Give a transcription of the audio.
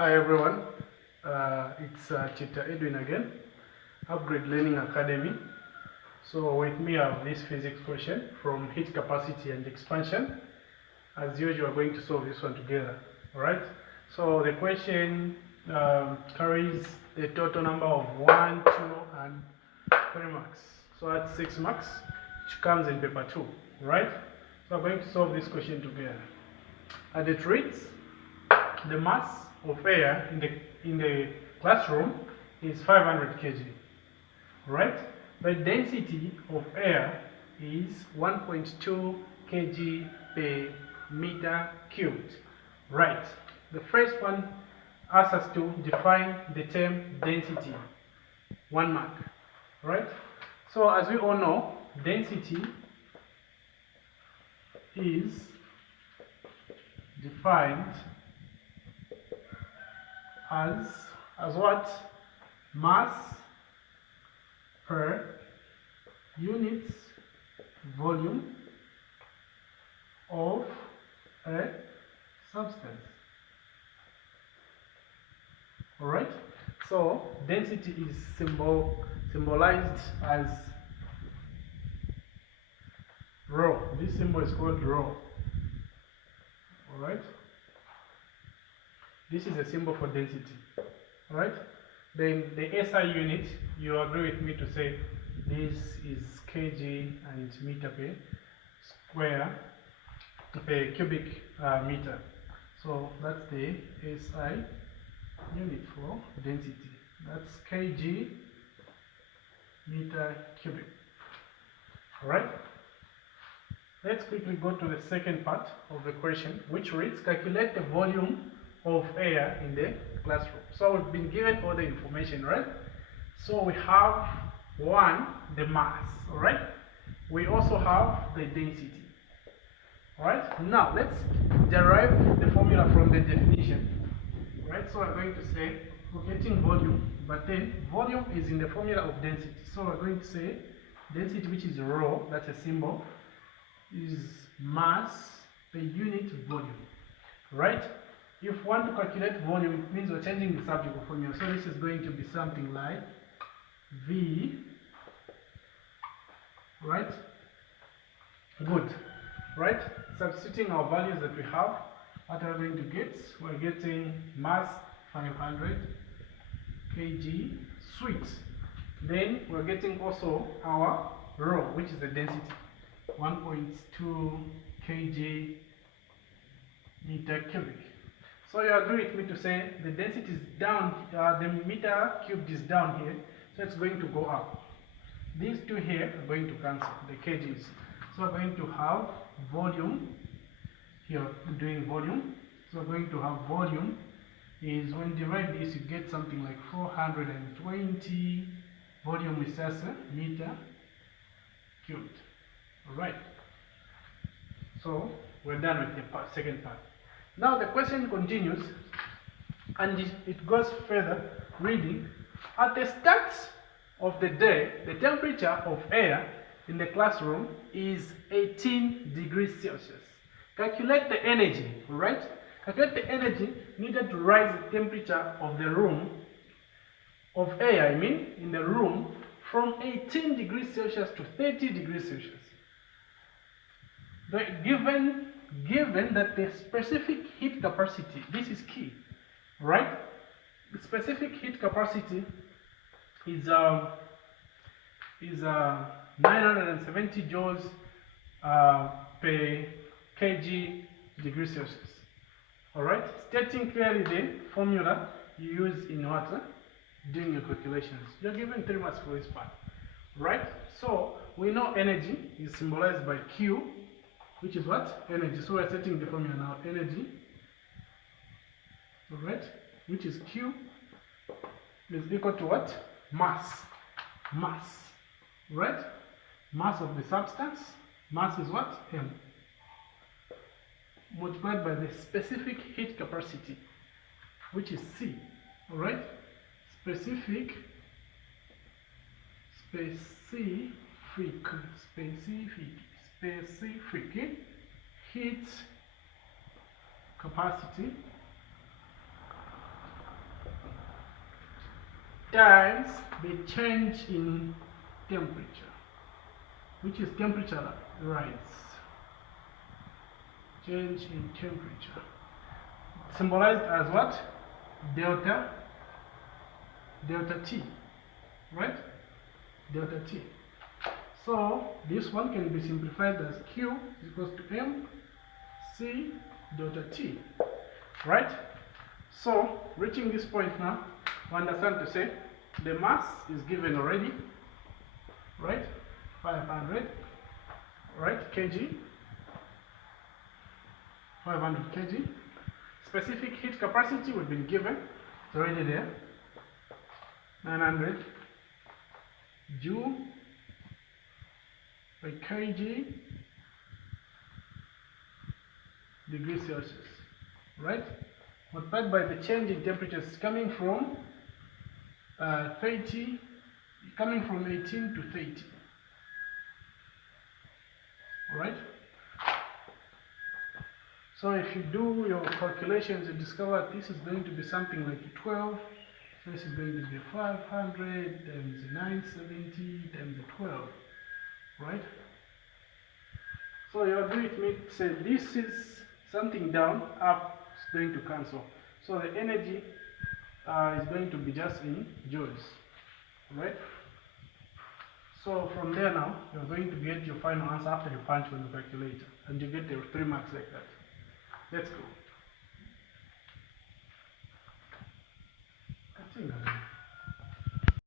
Hi everyone, it's Tita Edwin again, Upgrade Learning Academy. So with me I have this physics question from heat capacity and expansion. As usual, we're going to solve this one together, alright? So the question carries the total number of 1, 2 and 3 marks. So that's 6 marks, which comes in paper 2, right? So we're going to solve this question together. And it reads, the mass of air in the classroom is 500 kg, right? The density of air is 1.2 kg per meter cubed, right? The first one asks us to define the term density, 1 mark, right? So as we all know, density is defined as what? Mass per units volume of a substance. Alright? So density is symbolized as rho. This symbol is called rho. Alright? This is a symbol for density, right? Then the SI unit, you agree with me to say this is kg and meter per square per cubic meter. So that's the SI unit for density. That's kg meter cubic. Alright? Let's quickly go to the second part of the question, which reads, calculate the volume of air in the classroom. So we've been given all the information, right? So we have one, the mass, alright? We also have the density. Alright? Now let's derive the formula from the definition. Right? So we're going to say we're getting volume, but then volume is in the formula of density. So we're going to say density, which is rho, that's a symbol, is mass per unit volume. Right? If we want to calculate volume, it means we're changing the subject of formula. So this is going to be something like V, right? Good, right? Substituting our values that we have, what are we going to get? We're getting mass 500 kg, sweet. Then we're getting also our rho, which is the density, 1.2 kg meter cubic. So you agree with me to say the density is down, the meter cubed is down here, so it's going to go up. These two here are going to cancel, the kgs. So we're going to have volume, here doing volume, so we're going to have volume is, when you divide this, you get something like 420, volume is just a meter cubed. Alright, so we're done with the second part. Now the question continues, and it goes further, reading, at the start of the day, the temperature of air in the classroom is 18 degrees Celsius. Calculate the energy, right? Calculate the energy needed to rise the temperature of the room, of air, in the room, from 18 degrees Celsius to 30 degrees Celsius. Given that the specific heat capacity, this is key, right? The specific heat capacity is 970 joules per kg degree Celsius. Alright? Stating clearly the formula you use in water doing your calculations. You're given 3 marks for this part. Right? So we know energy is symbolized by Q, which is what? Energy. So we're setting the formula now. Energy, alright, which is Q, is equal to what? Mass. Mass. Right? Mass of the substance. Mass is what? M. Multiplied by the specific heat capacity, which is C. Alright? Specific heat capacity times the change in temperature, which is temperature rise. Change in temperature. Symbolized as what? Delta T, right? Delta T. So this one can be simplified as Q is equals to M C delta T, right? So reaching this point now, we understand to say the mass is given already, right? 500, right? Kg, 500 kg. Specific heat capacity we've been given, it's already there. 900 joule by kg degrees Celsius, right? Multiplied by the change in temperatures coming from 18 to 30. Alright? So if you do your calculations, you discover this is going to be something like 12. So this is going to be 500 times 970 times 12. Right? So you agree with me, say this is something down, up is going to cancel. So the energy is going to be just in joules. Right? So from there now, you're going to get your final answer after you punch on the calculator. And you get the 3 marks like that. Let's go.